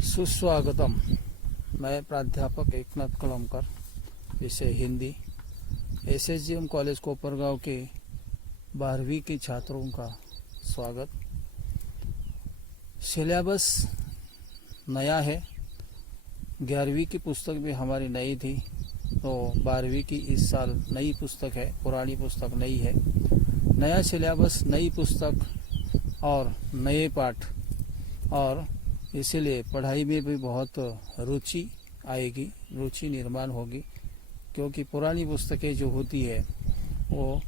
सुस्वागतम। मैं प्राध्यापक एकनाथ कलमकर, विषय हिंदी, एसएसजीएम कॉलेज कोपरगांव के 12वीं के छात्रों का स्वागत। सिलेबस नया है। 11वीं की पुस्तक भी हमारी नई थी, तो 12वीं की इस साल नई पुस्तक है, पुरानी पुस्तक नई है। नया सिलेबस, नई पुस्तक और नए पाठ, और इसीलिए पढ़ाई में भी बहुत रुचि आएगी, रुचि निर्माण होगी। क्योंकि पुरानी पुस्तकें जो होती है वो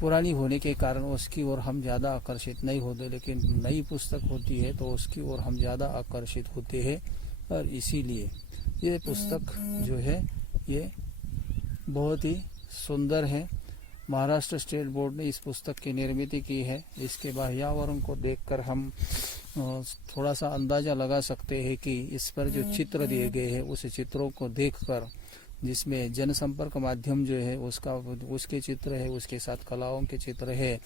पुरानी होने के कारण उसकी ओर हम ज़्यादा आकर्षित नहीं होते, लेकिन नई पुस्तक होती है तो उसकी ओर हम ज़्यादा आकर्षित होते हैं। और इसीलिए ये पुस्तक जो है ये बहुत ही सुंदर है। महाराष्ट्र स्टेट बोर्ड ने इस पुस्तक की निर्मित की है। इसके बाह्यावरण को देखकर हम थोड़ा सा अंदाज़ा लगा सकते हैं कि इस पर जो चित्र दिए गए हैं उस चित्रों को देखकर, जिसमें जनसंपर्क माध्यम जो है उसके चित्र है, उसके साथ कलाओं के चित्र है,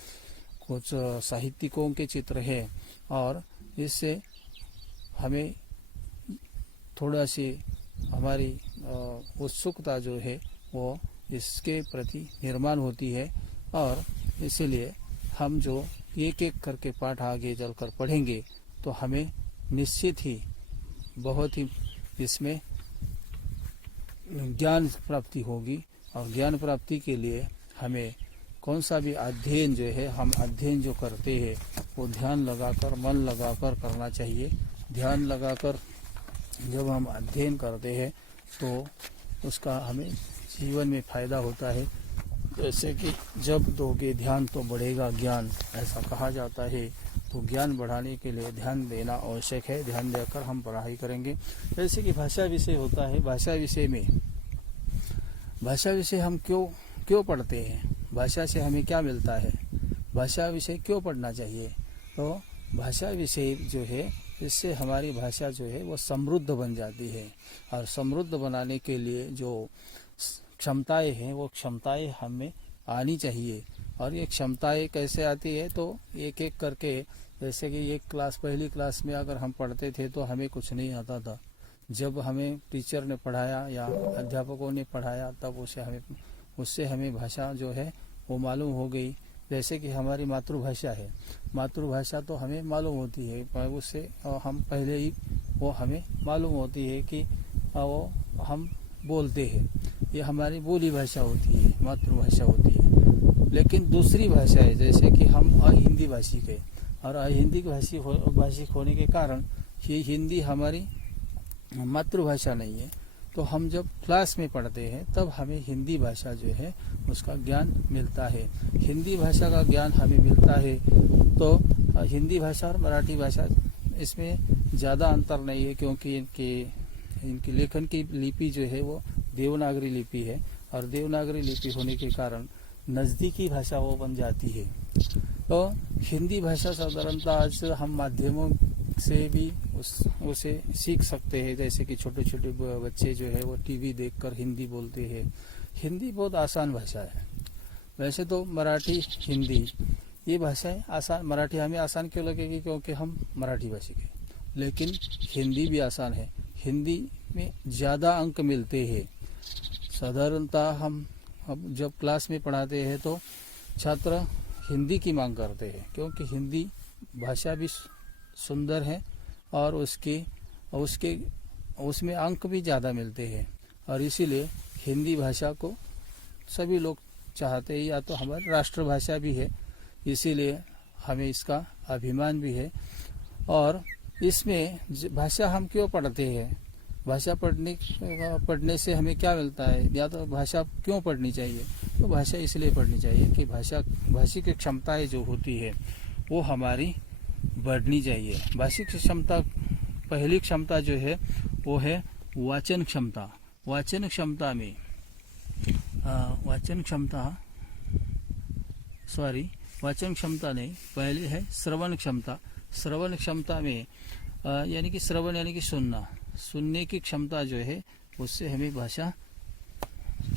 कुछ साहित्यिकों के चित्र है, और इससे हमें थोड़ा सी हमारी उत्सुकता जो है वो इसके प्रति निर्माण होती है। और इसीलिए हम जो एक एक करके पाठ आगे चलकर पढ़ेंगे तो हमें निश्चित ही बहुत ही इसमें ज्ञान प्राप्ति होगी। और ज्ञान प्राप्ति के लिए हमें कौन सा भी अध्ययन जो है, हम अध्ययन जो करते हैं वो ध्यान लगाकर, मन लगाकर करना चाहिए। ध्यान लगाकर जब हम अध्ययन करते हैं तो उसका हमें जीवन में फायदा होता है। जैसे कि जब दोगे ध्यान तो बढ़ेगा ज्ञान, ऐसा कहा जाता है। तो ज्ञान बढ़ाने के लिए ध्यान देना आवश्यक है। ध्यान देकर हम पढ़ाई करेंगे। जैसे कि भाषा विषय होता है, भाषा विषय हम क्यों पढ़ते हैं, भाषा से हमें क्या मिलता है, भाषा विषय क्यों पढ़ना चाहिए। तो भाषा विषय जो है, इससे हमारी भाषा जो है वो समृद्ध बन जाती है। और समृद्ध बनाने के लिए जो क्षमताएं हैं वो क्षमताएं हमें आनी चाहिए। और ये क्षमताएं कैसे आती है, तो एक एक करके, जैसे कि एक क्लास, पहली क्लास में अगर हम पढ़ते थे तो हमें कुछ नहीं आता था। जब हमें टीचर ने पढ़ाया या अध्यापकों ने पढ़ाया तब उससे हमें भाषा जो है वो मालूम हो गई। जैसे कि हमारी मातृभाषा है, मातृभाषा तो हमें मालूम होती है, पर उससे हम पहले ही वो हमें मालूम होती है कि वो हम बोलते हैं। ये हमारी बोली भाषा होती है, मातृभाषा होती है। लेकिन दूसरी भाषा है, जैसे कि हम अहिंदी भाषिक है, और अहिंदी भाषिक होने के कारण ये हिंदी हमारी मातृभाषा नहीं है। तो हम जब क्लास में पढ़ते हैं तब हमें हिंदी भाषा जो है उसका ज्ञान मिलता है। हिंदी भाषा का ज्ञान हमें मिलता है। तो हिंदी भाषा और मराठी भाषा, इसमें ज़्यादा अंतर नहीं है, क्योंकि इनकी लेखन की लिपि जो है वो देवनागरी लिपि है। और देवनागरी लिपि होने के कारण नज़दीकी भाषा वो बन जाती है। तो हिंदी भाषा साधारणतः आज हम माध्यमों से भी उसे सीख सकते हैं। जैसे कि छोटे छोटे बच्चे जो है वो टीवी देखकर हिंदी बोलते हैं। हिंदी बहुत आसान भाषा है। वैसे तो मराठी, हिंदी ये भाषाएं आसान, मराठी हमें आसान क्यों लगेगी, क्योंकि हम मराठी भाषिक हैं। लेकिन हिंदी भी आसान है। हिंदी में ज़्यादा अंक मिलते हैं। साधारणतः हम अब जब क्लास में पढ़ाते हैं तो छात्र हिंदी की मांग करते हैं, क्योंकि हिंदी भाषा भी सुंदर है और उसमें अंक भी ज़्यादा मिलते हैं। और इसीलिए हिंदी भाषा को सभी लोग चाहते हैं, या तो हमारी राष्ट्रभाषा भी है, इसीलिए हमें इसका अभिमान भी है। और इसमें भाषा हम क्यों पढ़ते हैं, भाषा पढ़ने से हमें क्या मिलता है, या तो भाषा क्यों पढ़नी चाहिए। तो भाषा इसलिए पढ़नी चाहिए कि भाषिक क्षमताएं जो होती है वो हमारी बढ़नी चाहिए। भाषिक क्षमता, पहली क्षमता जो है वो है वाचन क्षमता। वाचन क्षमता नहीं, पहले है श्रवण क्षमता। श्रवण क्षमता में यानी कि श्रवण यानी कि सुनने की क्षमता जो है उससे हमें भाषा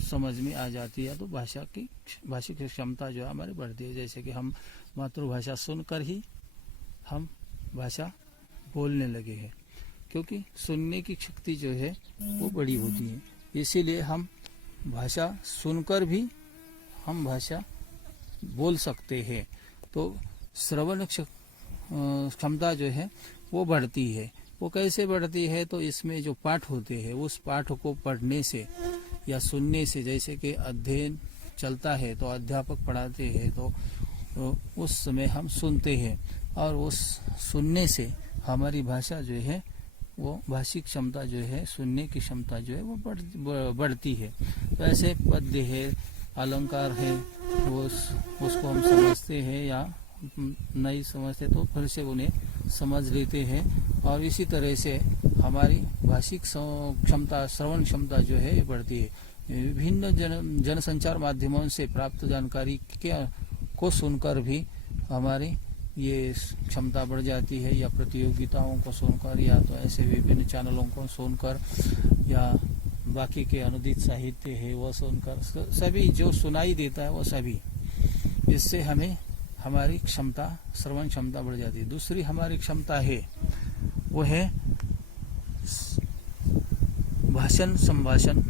समझ में आ जाती है। तो भाषिक क्षमता जो है हमारी बढ़ती है। जैसे कि हम मातृभाषा सुनकर ही हम भाषा बोलने लगे हैं। क्योंकि सुनने की शक्ति जो है वो बड़ी होती है। इसीलिए हम भाषा सुनकर भी हम भाषा बोल सकते हैं। तो श्रवण क्षमता जो है वो बढ़ती है। वो कैसे बढ़ती है? तो इसमें जो पाठ होते हैं उस पाठ को पढ़ने से या सुनने से, जैसे कि अध्ययन चलता है तो अध्यापक पढ़ाते हैं तो उस समय हम सुनते हैं और उस सुनने से हमारी भाषा जो है वो भाषिक क्षमता जो है, सुनने की क्षमता जो है वो बढ़ती है। तो ऐसे पद्य है, अलंकार है, वो उसको हम समझते हैं या नहीं समझते तो फिर से उन्हें समझ लेते हैं और इसी तरह से हमारी भाषिक क्षमता, श्रवण क्षमता जो है ये बढ़ती है। विभिन्न जनसंचार माध्यमों से प्राप्त जानकारी को सुनकर भी हमारी ये क्षमता बढ़ जाती है, या प्रतियोगिताओं को सुनकर, या तो ऐसे विभिन्न चैनलों को सुनकर, या बाकी के अनुदित साहित्य है वो सुनकर, सभी जो सुनाई देता है वो सभी, इससे हमें हमारी क्षमता, श्रवण क्षमता बढ़ जाती है। दूसरी हमारी क्षमता है वो है भाषण संभाषण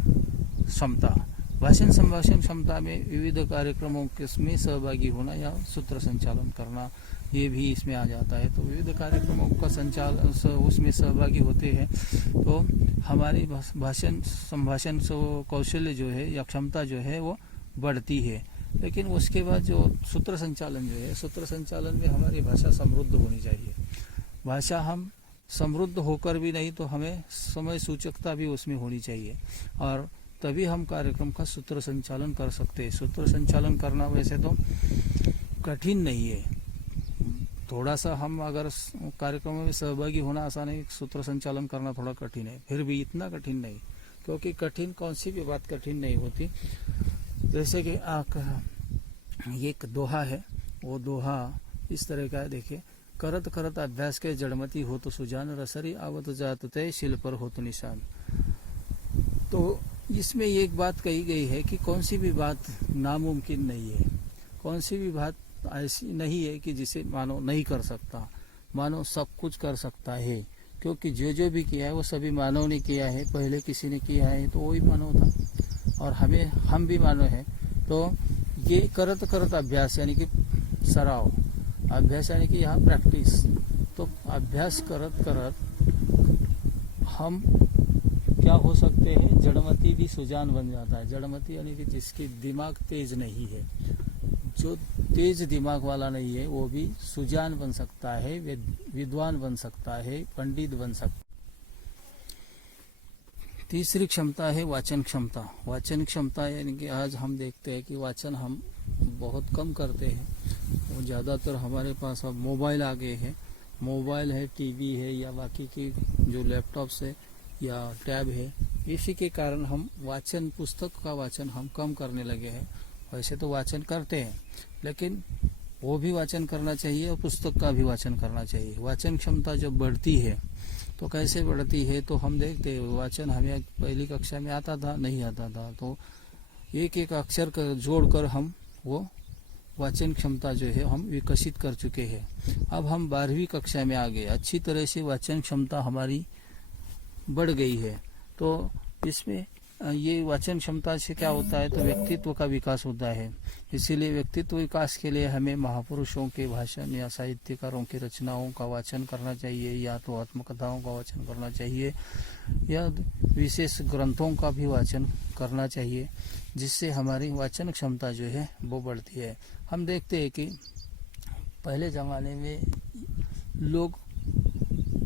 क्षमता। भाषण संभाषण क्षमता में विविध कार्यक्रमों में सहभागी होना या सूत्र संचालन करना, ये भी इसमें आ जाता है। तो विविध कार्यक्रमों का संचालन उसमें सहभागी होते हैं तो हमारी भाषण संभाषण कौशल्य जो है या क्षमता जो है वो बढ़ती है। लेकिन उसके बाद जो सूत्र संचालन जो है, सूत्र संचालन में हमारी भाषा समृद्ध होनी चाहिए। भाषा हम समृद्ध होकर भी नहीं तो हमें समय सूचकता भी उसमें होनी चाहिए और तभी हम कार्यक्रम का सूत्र संचालन कर सकते हैं। सूत्र संचालन करना वैसे तो कठिन नहीं है, थोड़ा सा हम अगर कार्यक्रमों में सहभागी होना आसान है, सूत्र संचालन करना थोड़ा कठिन है, फिर भी इतना कठिन नहीं, क्योंकि कठिन कौन सी भी बात कठिन नहीं होती। जैसे कि एक दोहा है, वो दोहा इस तरह का है, देखिए, करत करत अभ्यास के जड़मती हो तो सुजान, रसरी आवत जात तय शिल पर हो तो निशान। तो इसमें एक बात कही गई है कि कौन सी भी बात नामुमकिन नहीं है, कौन सी भी बात ऐसी नहीं है कि जिसे मानव नहीं कर सकता। मानव सब कुछ कर सकता है, क्योंकि जो भी किया है वो सभी मानव ने किया है, पहले किसी ने किया है तो वही मानव था और हम भी मानव हैं। तो ये करत करत अभ्यास यानी कि सराव, अभ्यास यानी कि यहाँ प्रैक्टिस। तो अभ्यास करत करत हम क्या हो सकते हैं, जड़मती भी सुजान बन जाता है। जड़मती यानी कि जिसकी दिमाग तेज नहीं है, जो तेज दिमाग वाला नहीं है वो भी सुजान बन सकता है, विद्वान बन सकता है, पंडित बन सकता है। तीसरी क्षमता है वाचन क्षमता। वाचन क्षमता यानी कि आज हम देखते हैं कि वाचन हम बहुत कम करते हैं, वो ज़्यादातर हमारे पास अब मोबाइल आ गए हैं, मोबाइल है, टीवी है या बाकी की जो लैपटॉप्स है या टैब है, इसी के कारण हम वाचन, पुस्तक का वाचन हम कम करने लगे हैं। वैसे तो वाचन करते हैं, लेकिन वो भी वाचन करना चाहिए और पुस्तक का भी वाचन करना चाहिए। वाचन क्षमता जब बढ़ती है तो कैसे बढ़ती है, तो हम देखते हैं वाचन हमें पहली कक्षा में आता था, नहीं आता था, तो एक एक अक्षर कर जोड़कर हम वो वाचन क्षमता जो है हम विकसित कर चुके हैं। अब हम 12वीं कक्षा में आ गए, अच्छी तरह से वाचन क्षमता हमारी बढ़ गई है। तो इसमें ये वाचन क्षमता से क्या होता है, तो व्यक्तित्व का विकास होता है। इसीलिए व्यक्तित्व विकास के लिए हमें महापुरुषों के भाषण या साहित्यकारों की रचनाओं का वाचन करना चाहिए, या तो आत्मकथाओं का वाचन करना चाहिए, या विशेष ग्रंथों का भी वाचन करना चाहिए, जिससे हमारी वाचन क्षमता जो है वो बढ़ती है। हम देखते हैं कि पहले ज़माने में लोग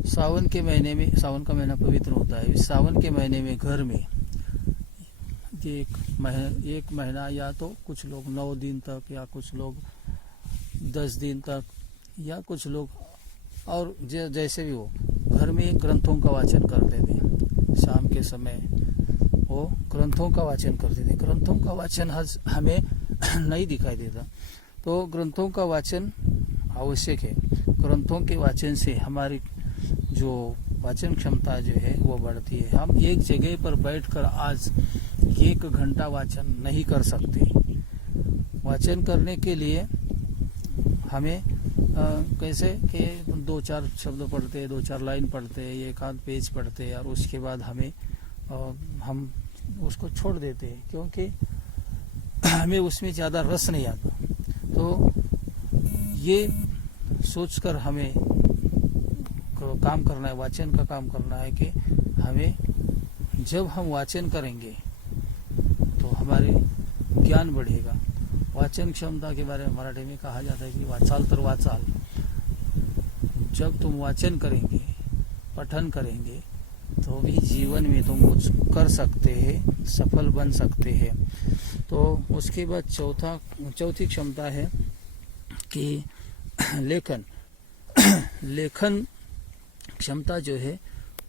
सावन के महीने में, सावन का महीना पवित्र होता है, इस सावन के महीने में घर में एक महीना या तो कुछ लोग 9 दिन तक, या कुछ लोग 10 दिन तक, या कुछ लोग और जैसे भी हो, घर में ग्रंथों का वाचन करते थे। शाम के समय वो ग्रंथों का वाचन करते थे। ग्रंथों का वाचन आज हमें नहीं दिखाई देता, तो ग्रंथों का वाचन आवश्यक है। ग्रंथों के वाचन से हमारी जो वाचन क्षमता जो है वो बढ़ती है। हम एक जगह पर बैठकर आज 1 घंटा वाचन नहीं कर सकते। वाचन करने के लिए हमें कैसे कि 2-4 शब्द पढ़ते, 2-4 लाइन पढ़ते, एक आध पेज पढ़ते और उसके बाद हम उसको छोड़ देते हैं, क्योंकि हमें उसमें ज़्यादा रस नहीं आता। तो ये सोचकर हमें काम करना है, वाचन का काम करना है कि हमें जब हम वाचन करेंगे तो हमारे ज्ञान बढ़ेगा। वाचन क्षमता के बारे में मराठी में कहा जाता है कि वाचाल तर वाचाल। जब तुम वाचन करेंगे, पठन करेंगे, तो भी जीवन में तुम कुछ कर सकते हैं, सफल बन सकते हैं। तो उसके बाद चौथी क्षमता है कि लेखन। लेखन क्षमता जो है,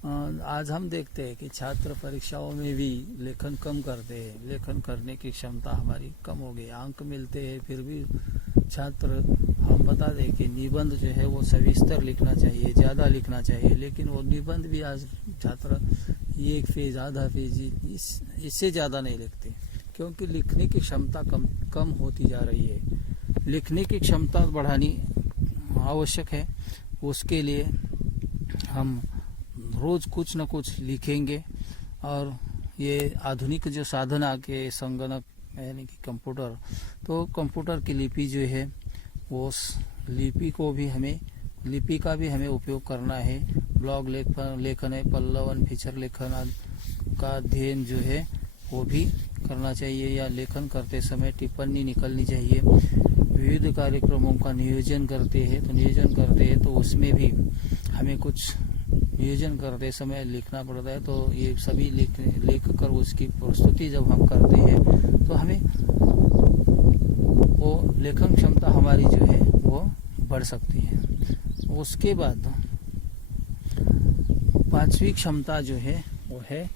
आज हम देखते हैं कि छात्र परीक्षाओं में भी लेखन कम करते हैं। लेखन करने की क्षमता हमारी कम हो गई। अंक मिलते हैं फिर भी छात्र, हम बता दें कि निबंध जो है वो सविस्तर लिखना चाहिए, ज़्यादा लिखना चाहिए, लेकिन वो निबंध भी आज छात्र 1 पेज, आधा पेज, इससे ज़्यादा नहीं लिखते, क्योंकि लिखने की क्षमता कम होती जा रही है। लिखने की क्षमता बढ़ानी आवश्यक है। उसके लिए हम रोज कुछ न कुछ लिखेंगे। और ये आधुनिक जो साधन आ के संगणक यानी कि कंप्यूटर, तो कंप्यूटर की लिपि जो है वो लिपि का भी हमें उपयोग करना है। ब्लॉग लेखन है, पल्लवन फीचर लेखन का अध्ययन जो है वो भी करना चाहिए, या लेखन करते समय टिप्पणी निकलनी चाहिए। विविध कार्यक्रमों का नियोजन करते हैं तो उसमें भी हमें कुछ नियोजन करते समय लिखना पड़ता है। तो ये सभी लिख कर उसकी प्रस्तुति जब हम करते हैं तो हमें वो लेखन क्षमता हमारी जो है वो बढ़ सकती है। उसके बाद 5वीं क्षमता जो है वो है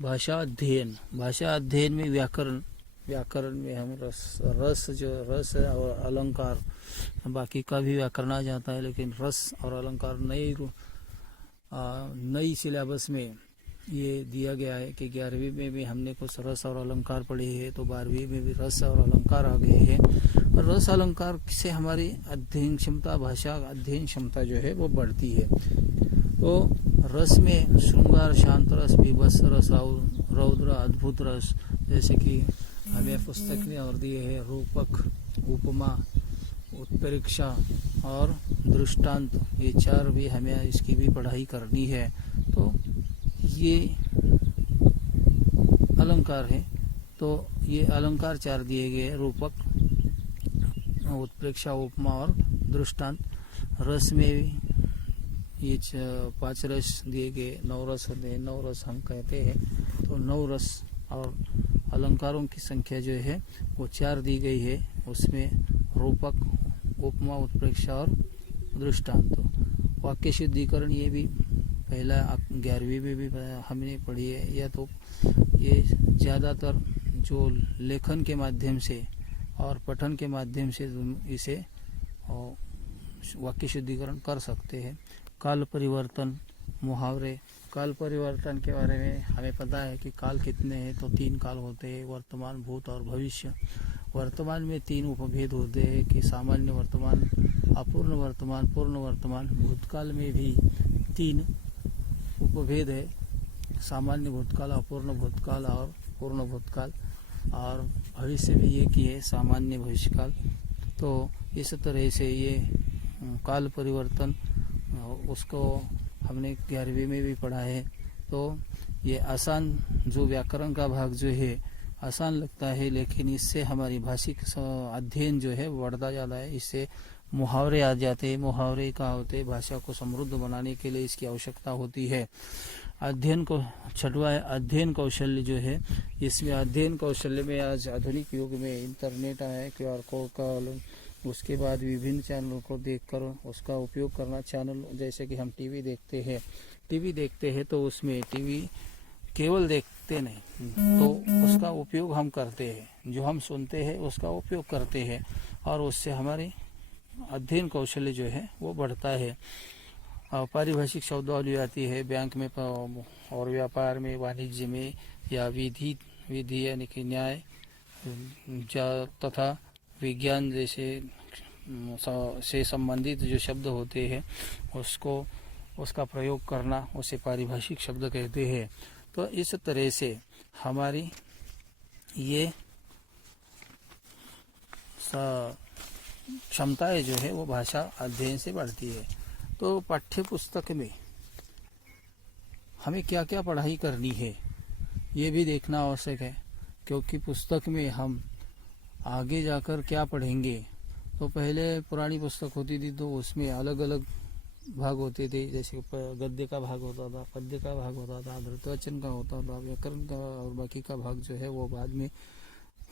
भाषा अध्ययन। भाषा अध्ययन में व्याकरण में हम रस और अलंकार, बाकी का भी व्याकरण आ जाता है, लेकिन रस और अलंकार नई सिलेबस में ये दिया गया है कि 11वीं में भी हमने कुछ रस और अलंकार पढ़े हैं, तो 12वीं में भी रस और अलंकार आ गए हैं। और रस अलंकार से हमारी अध्ययन क्षमता, भाषा अध्ययन क्षमता जो है वो बढ़ती है। तो रस में श्रृंगार, शांत रस, बीभत्स रस, रौद्र, अद्भुत रस, जैसे कि हमें पुस्तक में और दिए हैं रूपक, उपमा, उत्प्रेक्षा और दृष्टांत, ये 4 भी हमें इसकी भी पढ़ाई करनी है। तो ये अलंकार है, तो ये अलंकार 4 दिए गए, रूपक, उत्प्रेक्षा, उपमा और दृष्टांत। रस में ये 5 रस दिए गए, 9 रस होते हैं, 9 रस हम कहते हैं। तो 9 रस और अलंकारों की संख्या जो है वो 4 दी गई है। उसमें रूपक, उपमा, उत्प्रेक्षा और दृष्टांत। वाक्य शुद्धिकरण ये भी पहला 11वीं में भी हमने पढ़ी है। या तो ये ज़्यादातर जो लेखन के माध्यम से और पठन के माध्यम से इसे वाक्य शुद्धिकरण कर सकते हैं। काल परिवर्तन, मुहावरे। काल परिवर्तन के बारे में हमें पता है कि काल कितने हैं, तो 3 काल होते हैं, वर्तमान, भूत और भविष्य। वर्तमान में 3 उपभेद होते हैं कि सामान्य वर्तमान, अपूर्ण वर्तमान, पूर्ण वर्तमान। भूतकाल में भी 3 उपभेद है, सामान्य भूतकाल, अपूर्ण भूतकाल और पूर्ण भूतकाल। और भविष्य भी एक ही है, सामान्य भविष्यकाल। तो इस तरह से ये काल परिवर्तन, उसको हमने 11वीं में भी पढ़ा है। तो ये आसान, जो व्याकरण का भाग जो है आसान लगता है, लेकिन इससे हमारी भाषिक अध्ययन जो है बढ़ता जाता है। इससे मुहावरे आ जाते हैं। मुहावरे क्या होते हैं? भाषा को समृद्ध बनाने के लिए इसकी आवश्यकता होती है। अध्ययन को 6वां है अध्ययन कौशल्य जो है। इसमें अध्ययन कौशल्य में आज आधुनिक युग में इंटरनेट आया है, QR कोड का, उसके बाद विभिन्न चैनलों को देखकर उसका उपयोग करना। चैनल जैसे कि हम टीवी देखते हैं तो उसमें टीवी केवल देखते नहीं, तो उसका उपयोग हम करते हैं। जो हम सुनते हैं उसका उपयोग करते हैं, और उससे हमारी अध्ययन कौशल्य जो है वो बढ़ता है। पारिभाषिक शब्दावली आती है बैंक में और व्यापार में, वाणिज्य में, या विधि यानी कि न्याय तथा विज्ञान जैसे से संबंधित जो शब्द होते हैं उसका प्रयोग करना, उसे पारिभाषिक शब्द कहते हैं। तो इस तरह से हमारी ये क्षमताएं जो है वो भाषा अध्ययन से बढ़ती है। तो पाठ्य पुस्तक में हमें क्या क्या पढ़ाई करनी है ये भी देखना आवश्यक है, क्योंकि पुस्तक में हम आगे जाकर क्या पढ़ेंगे। तो पहले पुरानी पुस्तक होती थी तो उसमें अलग अलग भाग होते थे, जैसे गद्य का भाग होता था, पद्य का भाग होता था, धृतवचन का होता था, व्याकरण का, और बाकी का भाग जो है वो बाद में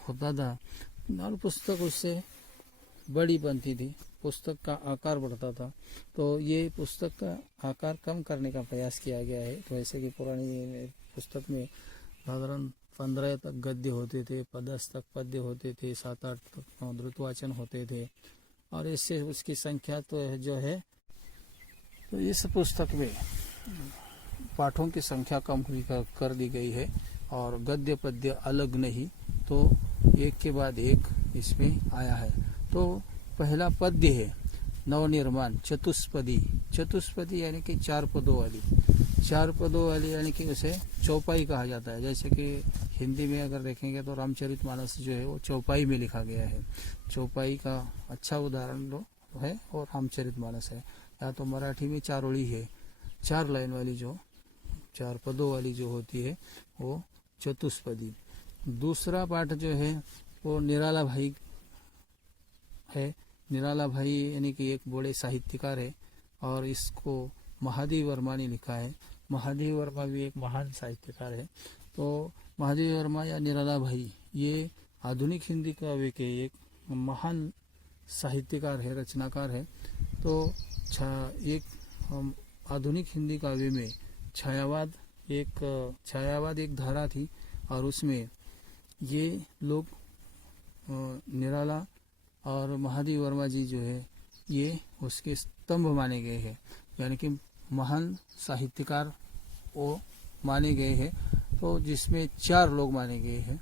होता था। और पुस्तक उससे बड़ी बनती थी, पुस्तक का आकार बढ़ता था। तो ये पुस्तक का आकार कम करने का प्रयास किया गया है। तो ऐसे कि पुरानी पुस्तक में साधारण 15 तक गद्य होते थे, 10 तक पद्य होते थे, 7-8 तक धृतवचन होते थे, और इससे उसकी संख्या तो जो है, तो इस पुस्तक में पाठों की संख्या कम हुई कर दी गई है, और गद्य पद्य अलग नहीं, तो एक के बाद एक इसमें आया है। तो पहला पद्य है नवनिर्माण चतुष्पदी। चतुष्पदी यानी कि 4 पदों वाली यानी कि उसे चौपाई कहा जाता है। जैसे कि हिंदी में अगर देखेंगे तो रामचरितमानस जो है वो चौपाई में लिखा गया है। चौपाई का अच्छा उदाहरण है और रामचरितमानस है। या तो मराठी में चारोली है, 4 लाइन वाली जो 4 पदों वाली जो होती है वो चतुष्पदी। दूसरा पाठ जो है वो निराला भाई है। निराला भाई यानी कि एक बड़े साहित्यकार है, और इसको महादेव वर्मा ने लिखा है। महादेव वर्मा भी एक महान साहित्यकार है। तो महादेव वर्मा या निराला भाई ये आधुनिक हिंदी काव्य के एक महान साहित्यकार है, रचनाकार है। तो एक आधुनिक हिंदी काव्य में छायावाद एक धारा थी, और उसमें ये लोग निराला और महादेव वर्मा जी जो है ये उसके स्तंभ माने गए हैं, यानी कि महान साहित्यकार वो माने गए हैं। तो जिसमें 4 लोग माने गए हैं।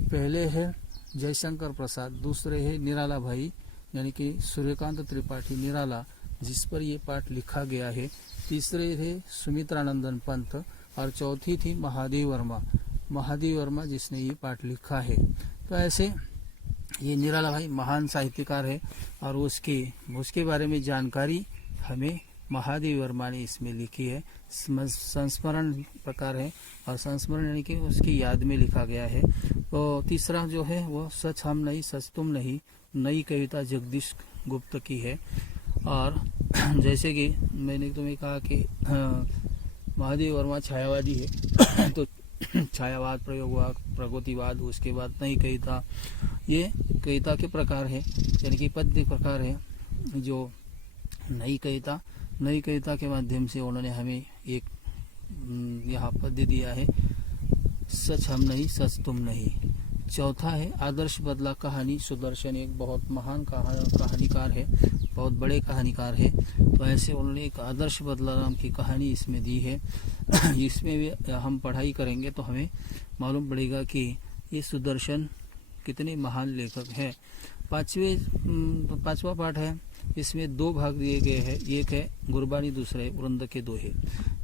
पहले है जयशंकर प्रसाद, दूसरे है निराला भाई यानी कि सूर्यकांत त्रिपाठी निराला, जिस पर ये पाठ लिखा गया है। तीसरे थे सुमित्रानंदन पंत, और चौथी थी महादेव वर्मा जिसने ये पाठ लिखा है। तो ऐसे ये निराला भाई महान साहित्यकार है, और उसके बारे में जानकारी हमें महादेव वर्मा ने इसमें लिखी है। संस्मरण प्रकार है, और संस्मरण यानी कि उसकी याद में लिखा गया है। तो तीसरा जो है वो सच हम नहीं सच तुम नहीं, नई कविता जगदीश गुप्त की है। और जैसे कि मैंने तुम्हें कहा कि महादेव वर्मा छायावादी है तो छायावाद, प्रयोगवाद, प्रगतिवाद, उसके बाद नई कविता, ये कविता के प्रकार है, यानी कि पद्य प्रकार है। जो नई कविता के माध्यम से उन्होंने हमें एक यहाँ पद्य दिया है, सच हम नहीं सच तुम नहीं। चौथा है आदर्श बदला कहानी। सुदर्शन एक बहुत महान कहानीकार है, बहुत बड़े कहानीकार है। तो ऐसे उन्होंने एक आदर्श बदला नाम की कहानी इसमें दी है। इसमें भी हम पढ़ाई करेंगे तो हमें मालूम पड़ेगा कि ये सुदर्शन कितने महान लेखक हैं। पांचवा पाठ है, इसमें 2 भाग दिए गए हैं। एक है गुरबानी, दूसरा है वृंद के दोहे।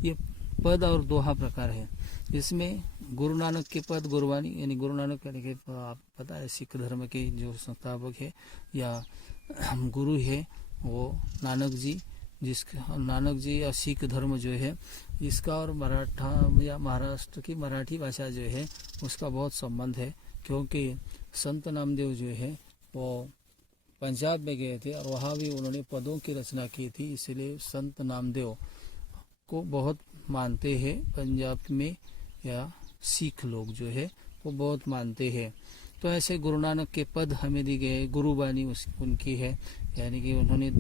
ये पद और दोहा प्रकार है। इसमें गुरु नानक के पद गुरबानी, यानी गुरु नानक यानी कि आप पता है सिख धर्म के जो संस्थापक है या गुरु है वो नानक जी या सिख धर्म जो है इसका और मराठा या महाराष्ट्र की मराठी भाषा जो है उसका बहुत संबंध है, क्योंकि संत नामदेव जो है वो पंजाब में गए थे और वहाँ भी उन्होंने पदों की रचना की थी। इसलिए संत नामदेव को बहुत मानते हैं पंजाब में, या सिख लोग जो है वो बहुत मानते हैं। तो ऐसे गुरु नानक के पद हमें दी गए। गुरुबानी उनकी है, यानी कि उन्होंने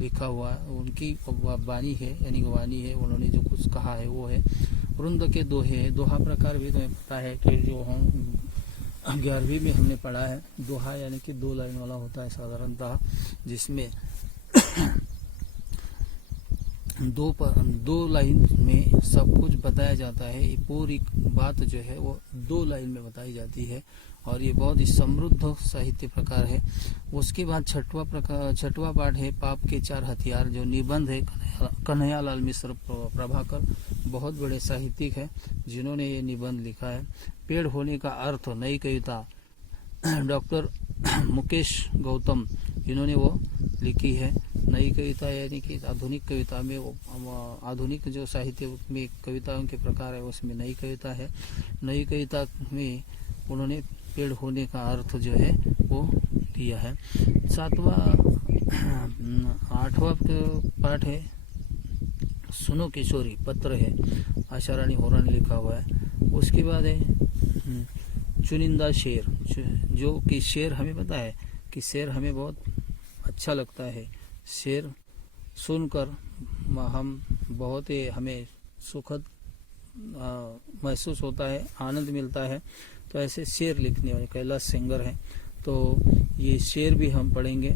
लिखा हुआ उनकी वाणी है, यानी वाणी है, उन्होंने जो कुछ कहा है वो है। वृंद के दोहे है। दोहा प्रकार भी तुम्हें पता है कि जो हम 11वीं में हमने पढ़ा है। दोहा यानी कि 2 लाइन वाला होता है साधारणतः, जिसमें 2 लाइन में सब कुछ बताया जाता है। ये पूरी बात जो है वो 2 लाइन में बताई जाती है, और ये बहुत ही समृद्ध साहित्य प्रकार है। उसके बाद छठवां पाठ है पाप के चार हथियार, जो निबंध है कन्हैयालाल मिश्र प्रभाकर, बहुत बड़े साहित्यिक है जिन्होंने ये निबंध लिखा है। पेड़ होने का अर्थ, नई कविता डॉक्टर मुकेश गौतम, इन्होंने वो लिखी है। नई कविता यानी कि आधुनिक कविता में, आधुनिक जो साहित्य में कविताओं के प्रकार है उसमें नई कविता है। नई कविता में उन्होंने पेड़ होने का अर्थ जो है वो दिया है। आठवां पाठ है सुनो किशोरी, पत्र है, आशारानी होरा ने लिखा हुआ है। उसके बाद है चुनिंदा शेर, जो कि शेर हमें पता है कि शेर हमें बहुत अच्छा लगता है। शेर सुनकर हम बहुत ही हमें सुखद महसूस होता है, आनंद मिलता है। तो ऐसे शेर लिखने वाले कैलाश सेंगर हैं, तो ये शेर भी हम पढ़ेंगे।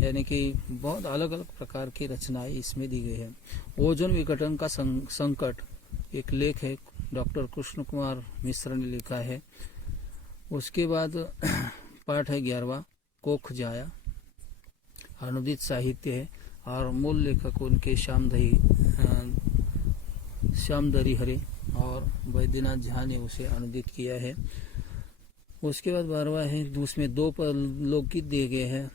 यानी कि बहुत अलग अलग प्रकार की रचनाएं इसमें दी गई है। ओजोन विघटन का संकट, एक लेख है, डॉक्टर कृष्ण कुमार मिश्र ने लिखा है। उसके बाद पाठ है 11वां कोख जाया, अनुदित साहित्य है और मूल लेखक उनके श्यामदरी हरे और वैद्यनाथ झा ने उसे अनुदित किया है। उसके बाद 12वां है, उसमें 2 लोकगीत दिए गए हैं,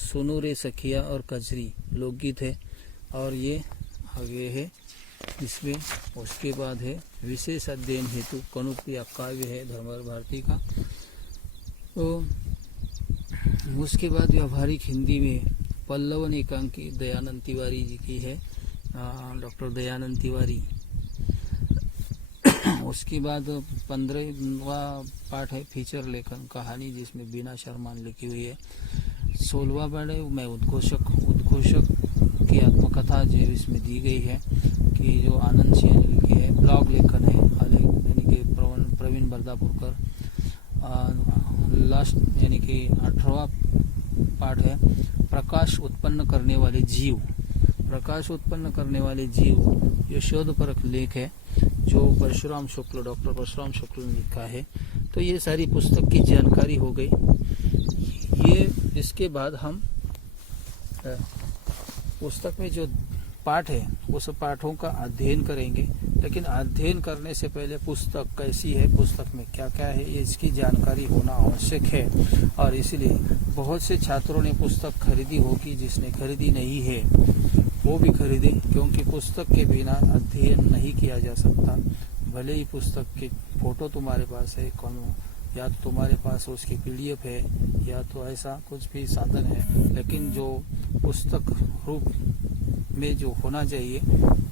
सुनो रे सखिया और कजरी लोकगीत है और ये आगे है इसमें। उसके बाद है विशेष अध्ययन हेतु कनुप्रिया काव्य है धर्मवर भारती का। तो उसके बाद व्यावहारिक हिंदी में पल्लवन एकांकी दयानंद तिवारी जी की है, डॉक्टर दयानंद तिवारी। उसके बाद 15वां पाठ है फीचर लेखन कहानी, जिसमें बीना शर्मा ने लिखी हुई है। 16वां पाठ है मैं उद्घोषक की आत्मकथा जो इसमें दी गई है कि जो आनंद सिंह ने लिखी है। ब्लॉग लेखन है यानी कि प्रवीण बरदापुरकर। लास्ट यानी कि 18वां पाठ है प्रकाश उत्पन्न करने वाले जीव। प्रकाश उत्पन्न करने वाले जीव ये शोधपरक लेख है जो परशुराम शुक्ल, डॉक्टर परशुराम शुक्ल ने लिखा है। तो ये सारी पुस्तक की जानकारी हो गई। ये इसके बाद हम पुस्तक में जो पाठ है उस पाठों का अध्ययन करेंगे, लेकिन अध्ययन करने से पहले पुस्तक कैसी है, पुस्तक में क्या क्या है, इसकी जानकारी होना आवश्यक है। और इसलिए बहुत से छात्रों ने पुस्तक खरीदी होगी, जिसने खरीदी नहीं है वो भी खरीदे, क्योंकि पुस्तक के बिना अध्ययन नहीं किया जा सकता। भले ही पुस्तक की फोटो तुम्हारे पास है, या तो तुम्हारे पास उसकी PDF है, या तो ऐसा कुछ भी साधन है, लेकिन जो पुस्तक रूप में जो होना चाहिए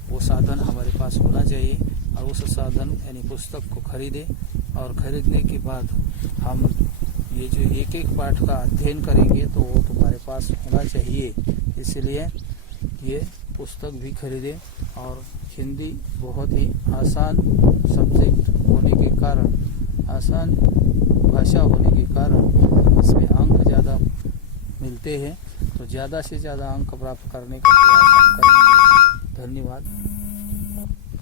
वो साधन हमारे पास होना चाहिए। और उस साधन यानी पुस्तक को खरीदे, और खरीदने के बाद हम ये जो एक एक पाठ का अध्ययन करेंगे तो वो तुम्हारे पास होना चाहिए। इसलिए ये पुस्तक भी खरीदे। और हिंदी बहुत ही आसान सब्जेक्ट होने के कारण, आसान भाषा होने के कारण इसमें अंक ज़्यादा मिलते हैं, तो ज़्यादा से ज़्यादा अंक प्राप्त करने का प्रयास हम करेंगे। धन्यवाद।